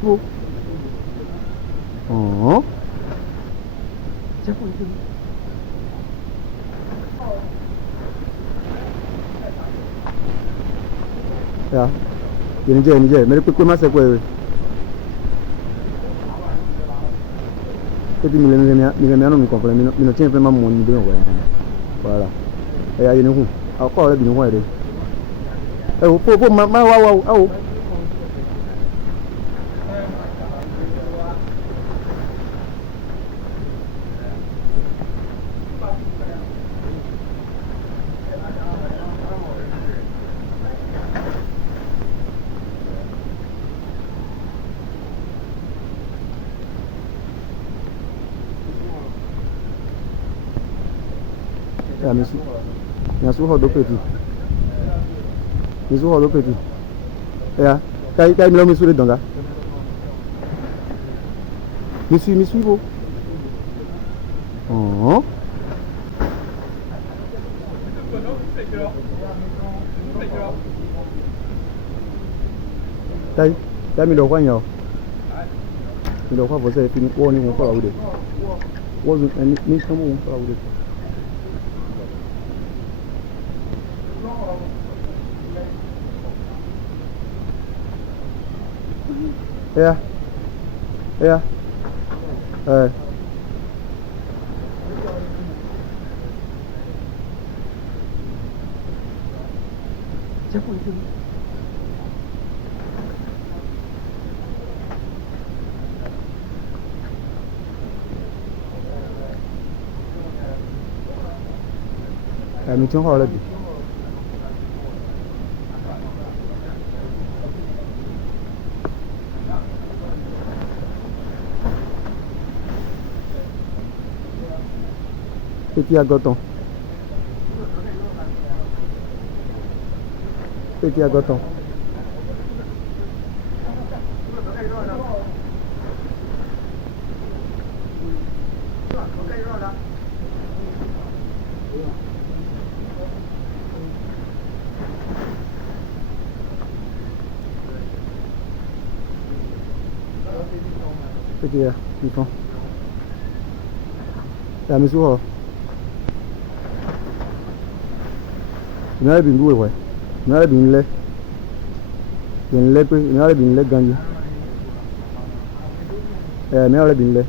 Wo. Oh. Ya. Ini je. Mere pe ma se ko. Et puis, mi comprend. Mi no tiens vraiment mon idée. Voilà. Et il y a une roue. Encore, il y a une roue. Oh, Ya, misu hodo petit. Misu hodo petit. Ya, kai milo misu le donga. Misu bo. Oh. Tai milo kwa nyo. Milo kwa você fini wo ni mo fara wude. Wo zu ni kamo mo fara wude. Yeah. Mi tiens hors là. Petit agoton. Petit ils font. La mesure. Il a bien joué, ouais. Il a bien lait. Il a bien lait ganji. Mais il a bien lait.